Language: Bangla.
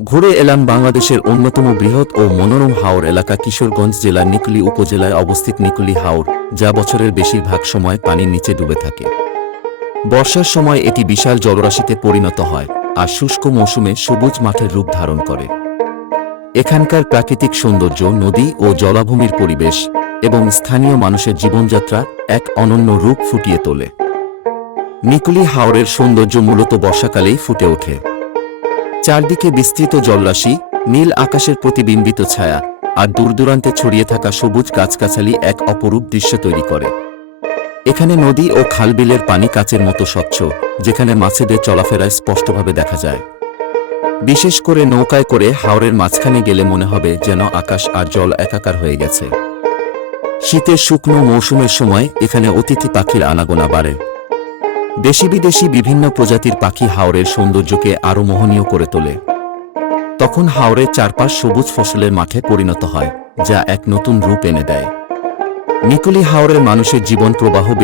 ঘুরে এলাম বাংলাদেশের অন্যতম বৃহৎ ও মনোরম হাওর এলাকা কিশোরগঞ্জ জেলার নিকলি উপজেলায় অবস্থিত নিকলি হাওর, যা বছরের বেশিরভাগ সময় পানির নিচে ডুবে থাকে। বর্ষার সময় এটি বিশাল জলরাশিতে পরিণত হয় আর শুষ্ক মৌসুমে সবুজ মাঠের রূপ ধারণ করে। এখানকার প্রাকৃতিক সৌন্দর্য, নদী ও জলাভূমির পরিবেশ এবং স্থানীয় মানুষের জীবনযাত্রা এক অনন্য রূপ ফুটিয়ে তোলে। নিকলি হাওরের সৌন্দর্য মূলত বর্ষাকালেই ফুটে ওঠে। চারদিকে বিস্তৃত জলরাশি, নীল আকাশের প্রতিবিম্বিত ছায়া আর দূরদূরান্তে ছড়িয়ে থাকা সবুজ গাছগাছালি এক অপরূপ দৃশ্য তৈরি করে। এখানে নদী ও খালবিলের পানি কাচের মতো স্বচ্ছ, যেখানে মাছেদের চলাফেরায় স্পষ্টভাবে দেখা যায়। বিশেষ করে নৌকায় করে হাওরের মাঝখানে গেলে মনে হবে যেন আকাশ আর জল একাকার হয়ে গেছে। শীতের শুকনো মৌসুমের সময় এখানে অতিথি পাখির আনাগোনা বাড়ে। দেশি বিদেশি বিভিন্ন প্রজাতির পাখি হাওরের সৌন্দর্যকে আরও মোহনীয় করে তোলে। তখন হাওরের চারপাশ সবুজ ফসলের মাঠে পরিণত হয়, যা এক নতুন রূপ এনে দেয়। নিকলি হাওরের মানুষের জীবন প্রবাহ